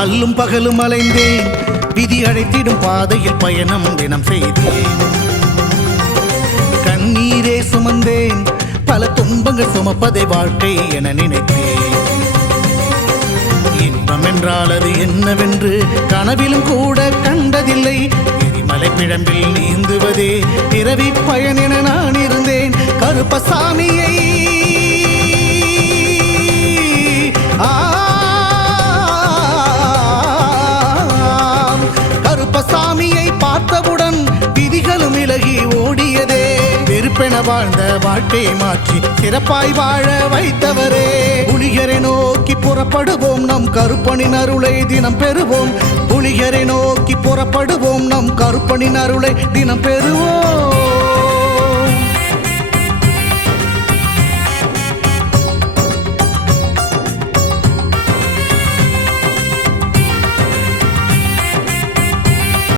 அல்லும் பகலும் அலைந்தேன், விதி அழைத்திடும் பாதையில் பயணம் தினம் செய்தேன். கண்ணீரே சுமந்தேன், பல துன்பங்கள் சுமப்பதை வாழ்க்கை என நினைத்தேன். இன்பம் என்றால் அது என்னவென்று கனவிலும் கூட கண்டதில்லை. எரிமலை பிழம்பில் நீந்துவதே பிறவி பயன் என நான் இருந்தேன். கருப்பசாமியை கருப்பசாமியை பார்த்தவுடன் விதிகளும் விலகி ஓடியதே. வெறுப்பென வாழ்ந்த வாழ்க்கையை மாற்றி சிறப்பாய் வாழ வைத்தவரே. புலிகரை நோக்கி புறப்படுவோம், நம் கருப்பனின் அருளை தினம் பெறுவோம். புலிகரை நோக்கி புறப்படுவோம், நம் கருப்பனின் அருளை தினம் பெறுவோம்.